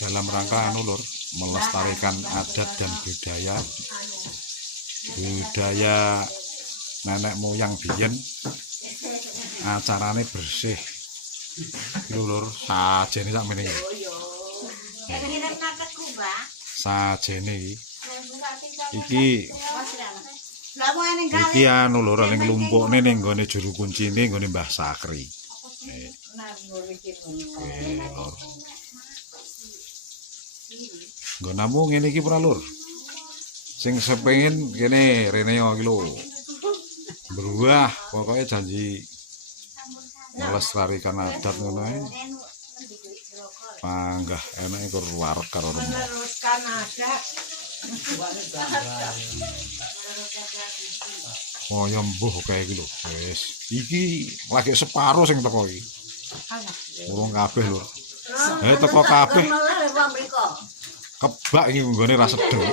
dalam rangka anu lur, melestarikan adat dan budaya nenek moyang biyen. Acarane bersih iki lur, sajene sak meneh iki. Sajene iki anu lur, ning lumpukne ning gone juru kuncine nggone Mbah Sakri. Nggo namung ngene iki ora lur. Sing sepengin kene rene iki lho. Berubah pokoknya janji melestarikan adat ngono ae. Panggah enake kur warga karo meneruskan adat. Oh ya mbuh kae iki lho. Wis, iki lagi separo sing teko iki. Urung kabeh lho. Teko kabeh. Kebak iki nggone ra sedeng.